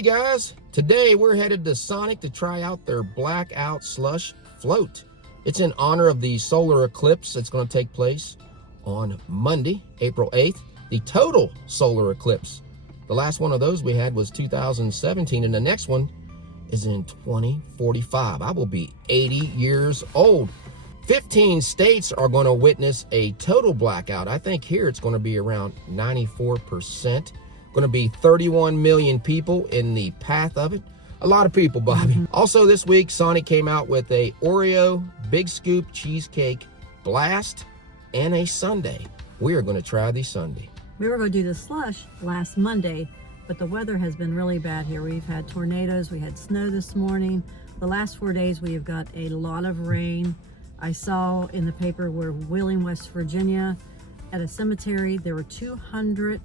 Hey guys, today we're headed to Sonic to try out their Blackout Slush float. It's in honor of the solar eclipse that's going to take place on Monday, April 8th, the total solar eclipse. The last one of those we had was 2017, and the next one is in 2045. I will be 80 years old. 15 states are going to witness a total blackout. I think here it's going to be around 94%. Going to be 31 million people in the path of it. A lot of people, Bobby. Also this week, Sonic came out with a Oreo Big Scoop Cheesecake Blast and a sundae. We are going to try the sundae. We were going to do the slush last Monday, but the weather has been really bad here. We've had tornadoes, we had snow this morning. The last 4 days we have got a lot of rain. I saw in the paper where Wheeling, West Virginia, at a cemetery, there were 200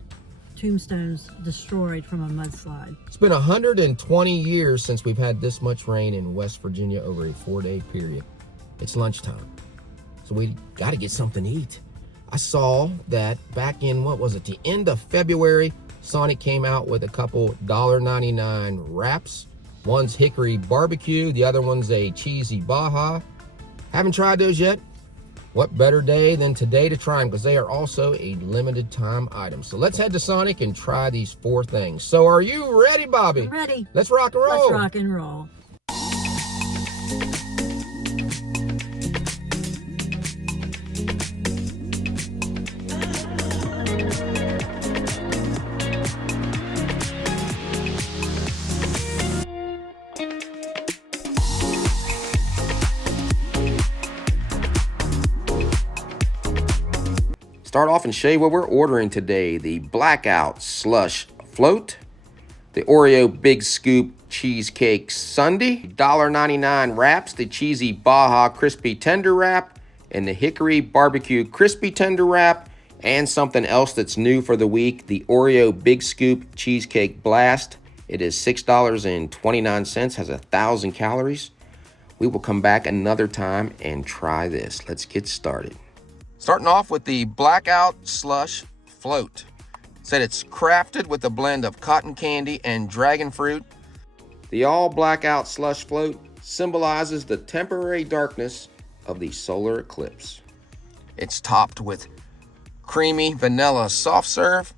tombstones destroyed from a mudslide. It's been 120 years since we've had this much rain in West Virginia over a 4-day period. It's lunchtime, so we got to get something to eat. I saw that back in, what was it, the end of February, Sonic came out with a couple $1.99 wraps. One's Hickory barbecue, the other one's a cheesy Baja. Haven't tried those yet. What better day than today to try them, because they are also a limited time item. So let's head to Sonic and try these 4 things. So are you ready, Bobby? I'm ready. Let's rock and roll. Let's rock and roll. Start off and show you what we're ordering today. The Blackout Slush Float, the Oreo Big Scoop Cheesecake Sundae, $1.99 wraps, the cheesy Baja Crispy Tender Wrap, and the Hickory Barbecue Crispy Tender Wrap, and something else that's new for the week, the Oreo Big Scoop Cheesecake Blast. It is $6.29, has 1,000 calories. We will come back another time and try this. Let's get started. Starting off with the Blackout Slush Float. It said it's crafted with a blend of cotton candy and dragon fruit. The all Blackout Slush Float symbolizes the temporary darkness of the solar eclipse. It's topped with creamy vanilla soft serve,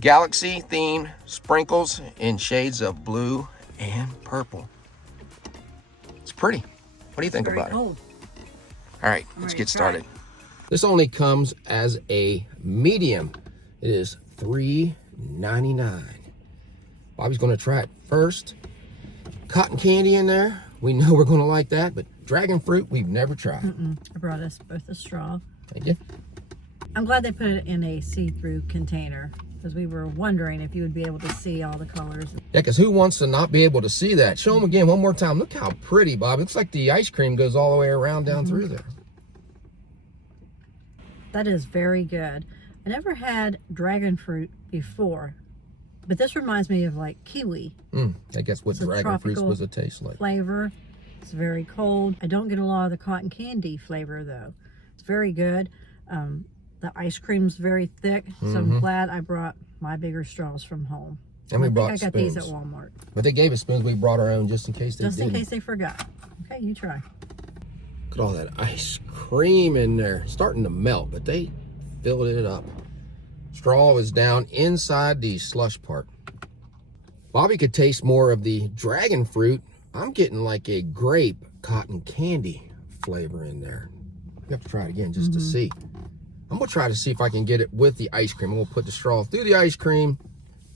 galaxy themed sprinkles in shades of blue and purple. It's pretty. What do you think about it? All right, let's get started. This only comes as a medium. It is $3.99. Bobby's gonna try it first. Cotton candy in there. We know we're gonna like that, but dragon fruit, we've never tried. I brought us both a straw. Thank you. I'm glad they put it in a see-through container, because we were wondering if you would be able to see all the colors. Yeah, because who wants to not be able to see that? Show them again one more time. Look how pretty, Bob. It looks like the ice cream goes all the way around down through there. That is very good. I never had dragon fruit before, but this reminds me of like kiwi. I guess what dragon fruit was it taste like. Flavor. It's very cold. I don't get a lot of the cotton candy flavor though. It's very good. The ice cream's very thick, so I'm glad I brought my bigger straws from home. And we brought I got spoons. these at Walmart. But they gave us spoons. We brought our own just in case they didn't. Just in case they forgot. Okay, you try. Look at all that ice cream in there. Starting to melt, but they filled it up. Straw is down inside the slush part. Bobby could taste more of the dragon fruit. I'm getting like a grape cotton candy flavor in there. You have to try it again just to see. I'm gonna try to see if I can get it with the ice cream. We'll put the straw through the ice cream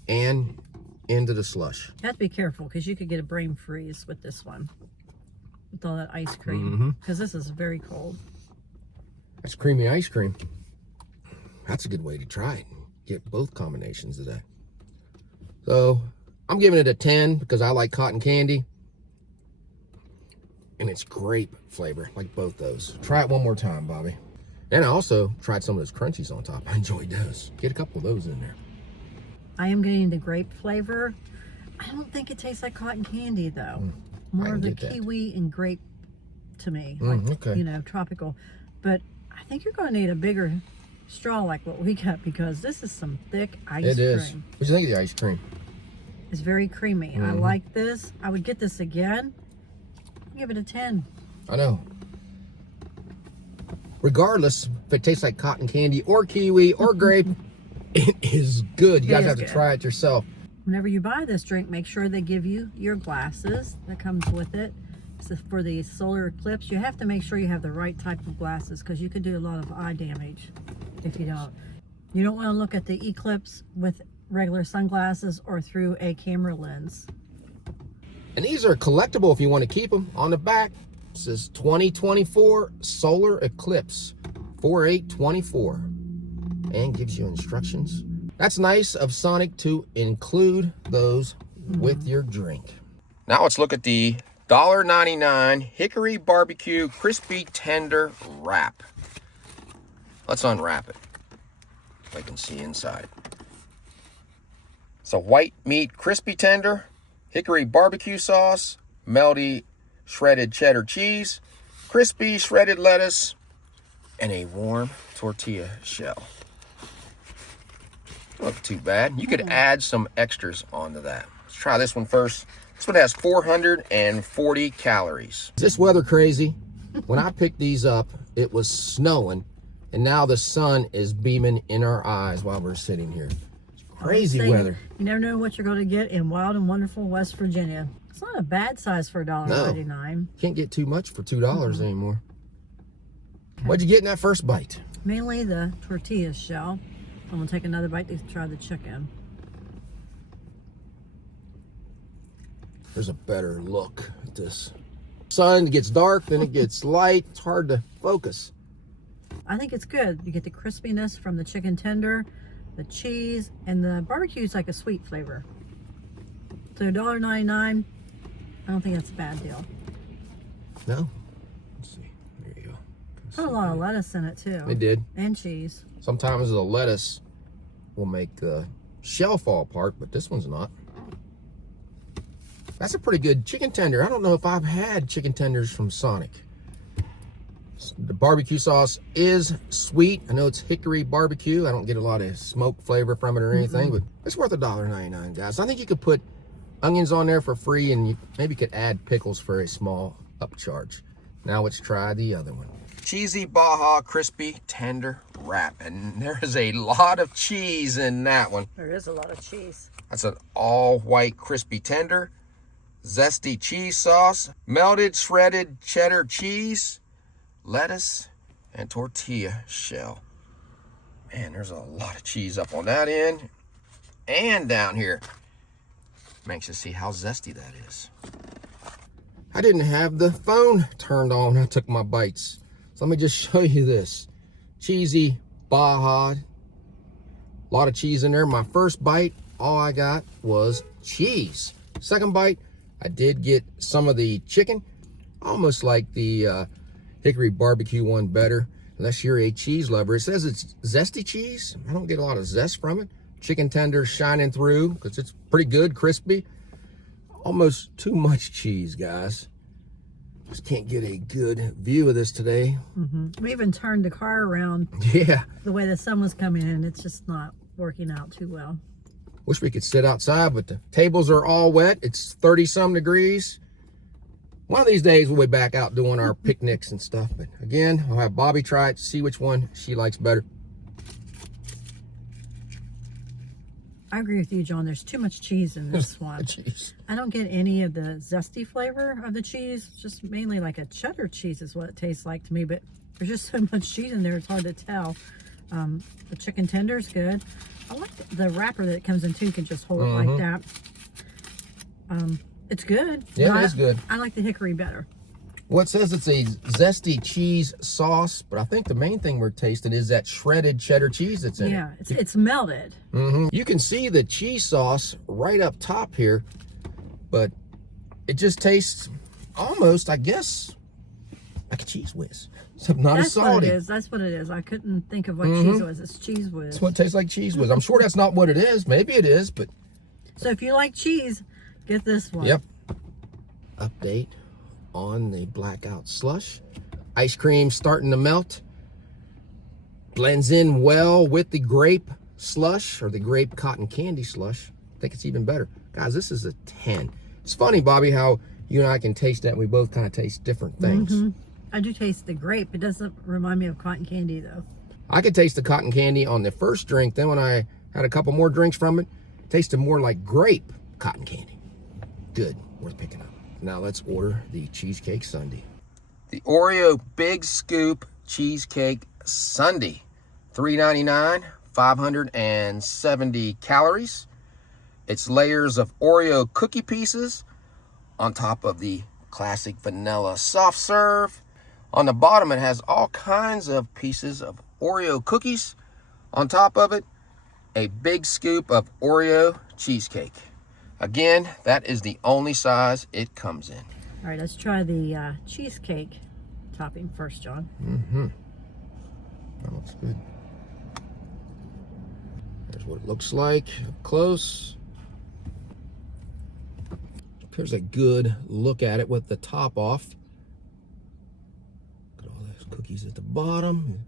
and into the slush. You have to be careful because you could get a brain freeze with this one. With all that ice cream, because this is very cold. That's creamy ice cream. That's a good way to try it. Get both combinations today. So I'm giving it a 10 because I like cotton candy. And it's grape flavor, like both those. Try it one more time, Bobby. And I also tried some of those crunchies on top. I enjoyed those. Get a couple of those in there. I am getting the grape flavor. I don't think it tastes like cotton candy though. More of the kiwi and grape to me, like, you know, tropical. But I think you're going to need a bigger straw like what we got, because this is some thick ice cream. It is. What do you think of the ice cream? It's very creamy. I like this. I would get this again. I'll give it a 10. I know. Regardless if it tastes like cotton candy or kiwi or grape, it is good. You guys have to try it yourself. Whenever you buy this drink, make sure they give you your glasses that comes with it. So for the solar eclipse, you have to make sure you have the right type of glasses because you could do a lot of eye damage if you don't. You don't want to look at the eclipse with regular sunglasses or through a camera lens. And these are collectible if you want to keep them. On the back, it says 2024 Solar Eclipse 4824 and gives you instructions. That's nice of Sonic to include those with your drink. Now let's look at the $1.99 Hickory Barbecue Crispy Tender Wrap. Let's unwrap it so I can see inside. It's a white meat crispy tender, hickory barbecue sauce, melty shredded cheddar cheese, crispy shredded lettuce, and a warm tortilla shell. Not too bad. You could add some extras onto that. Let's try this one first. This one has 440 calories. Is this weather crazy? When I picked these up, it was snowing, and now the sun is beaming in our eyes while we're sitting here. It's crazy weather. You never know what you're going to get in wild and wonderful West Virginia. It's not a bad size for $1.99. No. Can't get too much for $2 anymore. Okay. What'd you get in that first bite? Mainly the tortilla shell. I'm going to take another bite to try the chicken. There's a better look at this. Sun gets dark, then it gets light. It's hard to focus. I think it's good. You get the crispiness from the chicken tender, the cheese, and the barbecue is like a sweet flavor. So $1.99, I don't think that's a bad deal. No? Let's see. There you go. Put a lot of lettuce in it too. They did. And cheese. Sometimes the lettuce will make the shell fall apart, but this one's not. That's a pretty good chicken tender. I don't know if I've had chicken tenders from Sonic. The barbecue sauce is sweet. I know it's hickory barbecue. I don't get a lot of smoke flavor from it or anything, but it's worth $1.99, guys. I think you could put onions on there for free, and you maybe could add pickles for a small upcharge. Now let's try the other one. Cheesy Baja Crispy Tender Wrap. And there is a lot of cheese in that one. There is a lot of cheese. That's an all-white crispy tender. Zesty cheese sauce, melted shredded cheddar cheese, lettuce, and tortilla shell. Man, there's a lot of cheese up on that end and down here. Makes you see how zesty that is. I didn't have the phone turned on when I took my bites. So let me just show you this. Cheesy Baja. A lot of cheese in there. My first bite, all I got was cheese. Second bite, I did get some of the chicken, almost like the hickory barbecue one better, unless you're a cheese lover. It says it's zesty cheese. I don't get a lot of zest from it. Chicken tender shining through because it's pretty good, crispy. Almost too much cheese, guys. Just can't get a good view of this today. We even turned the car around. Yeah. The way the sun was coming in, it's just not working out too well. Wish we could sit outside, but the tables are all wet. It's 30-some degrees. One of these days, we'll be back out doing our picnics and stuff. But again, I'll have Bobby try it, see which one she likes better. I agree with you, John. There's too much cheese in this one. Cheese. I don't get any of the zesty flavor of the cheese. Just mainly like a cheddar cheese is what it tastes like to me. But there's just so much cheese in there, it's hard to tell. The chicken tender's good. I like the wrapper that it comes in too. You can just hold it like that. It's good. Yeah, it is good. I like the hickory better. Well, it says it's a zesty cheese sauce, but I think the main thing we're tasting is that shredded cheddar cheese that's in it. Yeah, it's melted. You can see the cheese sauce right up top here, but it just tastes almost, I guess, like a Cheese Whiz. So not as salty. That's what it is. I couldn't think of what cheese was. It's Cheese Whiz. That's what it tastes like, Cheese Whiz. I'm sure that's not what it is. Maybe it is, but. So if you like cheese, get this one. Yep. Update on the Blackout Slush. Ice cream starting to melt. Blends in well with the grape slush, or the grape cotton candy slush. I think it's even better. Guys, this is a 10. It's funny, Bobby, how you and I can taste that, and we both kind of taste different things. I do taste the grape. It doesn't remind me of cotton candy, though. I could taste the cotton candy on the first drink. Then when I had a couple more drinks from it, it tasted more like grape cotton candy. Good, worth picking up. Now let's order the cheesecake sundae. The Oreo Big Scoop Cheesecake Sundae. $3.99, 570 calories. It's layers of Oreo cookie pieces on top of the classic vanilla soft serve. On the bottom, it has all kinds of pieces of Oreo cookies. On top of it, a big scoop of Oreo cheesecake. Again, that is the only size it comes in. All right, let's try the cheesecake topping first, John. That looks good. There's what it looks like up close. Here's a good look at it with the top off. Got all those cookies at the bottom.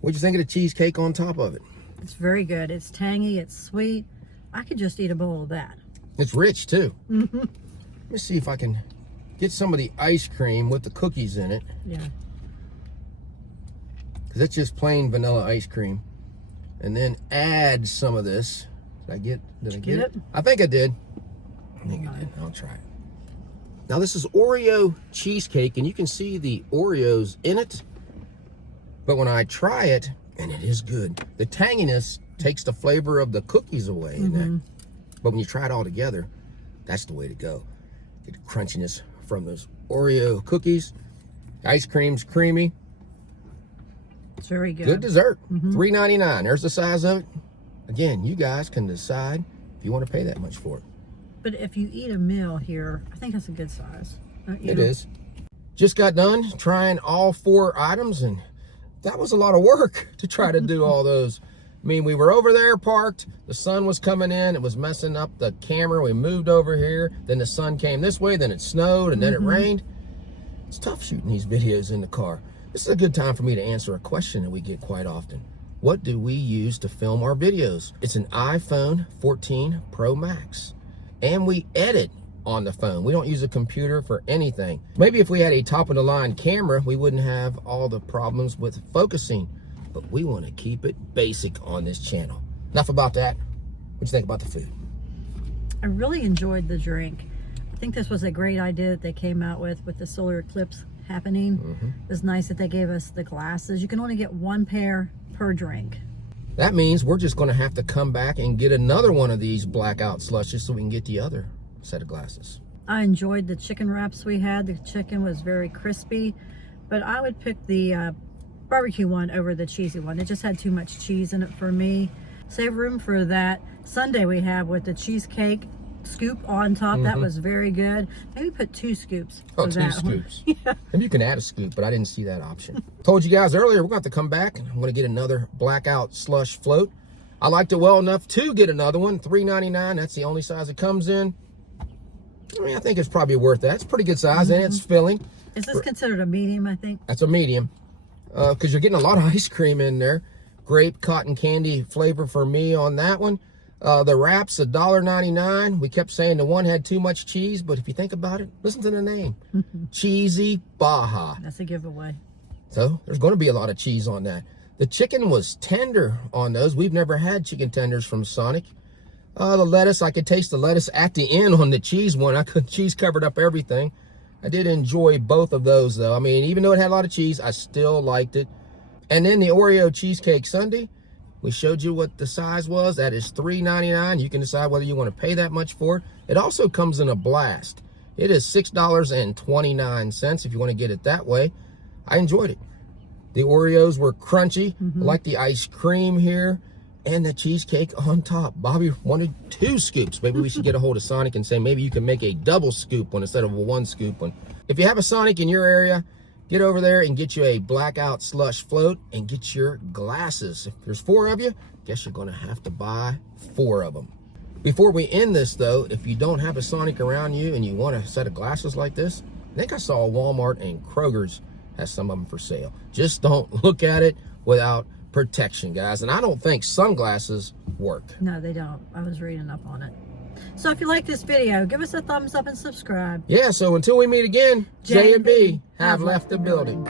What'd you think of the cheesecake on top of it? It's very good. It's tangy, it's sweet. I could just eat a bowl of that. It's rich too. Let me see if I can get some of the ice cream with the cookies in it. Yeah. Because it's just plain vanilla ice cream. And then add some of this. Did I get it? I think I did. I think I did. I'll try it. Now this is Oreo cheesecake, and you can see the Oreos in it. But when I try it, and it is good, the tanginess takes the flavor of the cookies away in that. But when you try it all together, that's the way to go. Get the crunchiness from those Oreo cookies. Ice cream's creamy. It's very good. Good dessert. $3.99. There's the size of it. Again, you guys can decide if you want to pay that much for it. But if you eat a meal here, I think that's a good size. It is. Just got done trying all 4 items, and that was a lot of work to try to do all those. I mean, we were over there parked. The sun was coming in. It was messing up the camera. We moved over here. Then the sun came this way. Then it snowed, and then it rained. It's tough shooting these videos in the car. This is a good time for me to answer a question that we get quite often. What do we use to film our videos? It's an iPhone 14 Pro Max. And we edit on the phone. We don't use a computer for anything. Maybe if we had a top-of-the-line camera, we wouldn't have all the problems with focusing. But we want to keep it basic on this channel. Enough about that. What do you think about the food? I really enjoyed the drink. I think this was a great idea that they came out with the solar eclipse happening. It was nice that they gave us the glasses. You can only get 1 pair per drink. That means we're just going to have to come back and get another one of these Blackout Slushes so we can get the other set of glasses. I enjoyed the chicken wraps we had. The chicken was very crispy, but I would pick the barbecue one over the cheesy one. It just had too much cheese in it for me. Save room for that sundae we have with the cheesecake scoop on top. That was very good. Maybe put 2 scoops. Oh, 2 scoops. Yeah. Maybe you can add a scoop, but I didn't see that option. Told you guys earlier, we're going to have to come back. I'm going to get another Blackout Slush float. I liked it well enough to get another one. $3.99. That's the only size it comes in. I mean, I think it's probably worth that. It's a pretty good size, and it's filling. Is this considered a medium, I think? That's a medium. Because you're getting a lot of ice cream in there. Grape cotton candy flavor for me on that one. The wraps, $1.99. We kept saying the one had too much cheese, but if you think about it, listen to the name. Cheesy Baja. That's a giveaway. So there's going to be a lot of cheese on that. The chicken was tender on those. We've never had chicken tenders from Sonic. The lettuce, I could taste the lettuce at the end on the cheese one. Cheese covered up everything. I did enjoy both of those, though. I mean, even though it had a lot of cheese, I still liked it. And then the Oreo Cheesecake Sundae. We showed you what the size was. That is $3.99. You can decide whether you want to pay that much for it. It also comes in a blast. It is $6.29 if you want to get it that way. I enjoyed it. The Oreos were crunchy. I like the ice cream here and the cheesecake on top. Bobby wanted 2 scoops. Maybe we should get a hold of Sonic and say maybe you can make a double scoop one instead of a 1 scoop one. If you have a Sonic in your area, get over there and get you a Blackout Slush float and get your glasses. If there's 4 of you, guess you're going to have to buy 4 of them. Before we end this, though, if you don't have a Sonic around you and you want a set of glasses like this, I think I saw Walmart and Kroger's has some of them for sale. Just don't look at it without protection, guys. And I don't think sunglasses work. No, they don't. I was reading up on it. So if you like this video, give us a thumbs up and subscribe. Yeah, so until we meet again, J J and and B B have left the building.